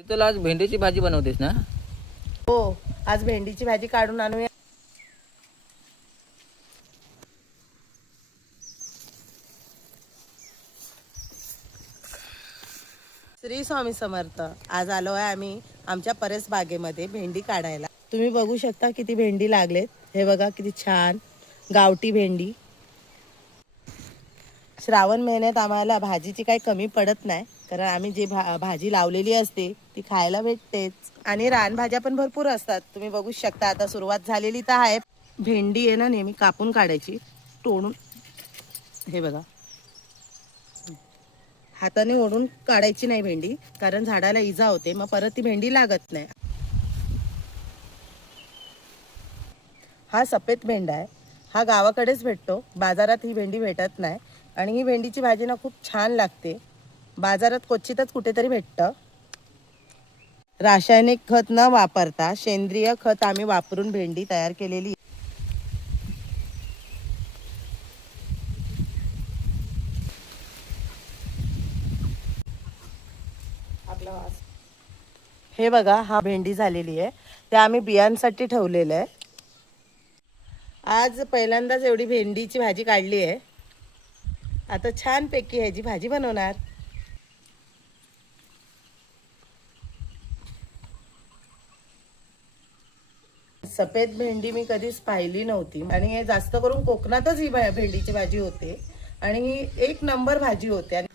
तिथं आज भेंडीची भाजी बनवतेस ना? हो, आज भेंडीची भाजी काढून आणूया. श्री स्वामी समर्थ. आज आलो आहे आम्ही आमच्या परस बागेमध्ये भेंडी काढायला. तुम्ही बघू शकता किती भेंडी लागलेत. हे बघा किती छान गावठी भेंडी. श्रावण महिन्यात आम्हाला भाजीची काही कमी पडत नाही, कारण आम्ही जी भाजी लावलेली असते ती खायला भेटतेच. आणि रानभाज्या पण भरपूर असतात. तुम्ही बघू शकता आता सुरुवात झालेली तर आहे. भेंडी आहे ना नेहमी कापून काढायची, तोडून. हे बघा, हाताने ओढून काढायची नाही भेंडी, कारण झाडाला इजा होते, मग परत ती भेंडी लागत नाही. हा सफेद भेंडा आहे. हा गावाकडेच भेटतो, बाजारात ही भेंडी भेटत नाही. आणि ही भेंडीची भाजी ना खूप छान लागते. बाजारात क्वचितच कुठेतरी भेटतं. रासायनिक खत न वापरता सेंद्रिय खत आम्ही वापरून भेंडी तयार केलेली. हे बघा, हा भेंडी झालेली आहे. ते आम्ही बियांसाठी ठेवलेलं आहे. आज पहिल्यांदाच एवढी भेंडीची भाजी काढली आहे. आता छानपैकी ह्याची भाजी बनवणार. सफेद भेंडी मी कधीच पाहिली नव्हती, आणि हे जास्त करून कोकणातच ही भेंडीची भाजी होते. आणि ही एक नंबर भाजी होते. आणि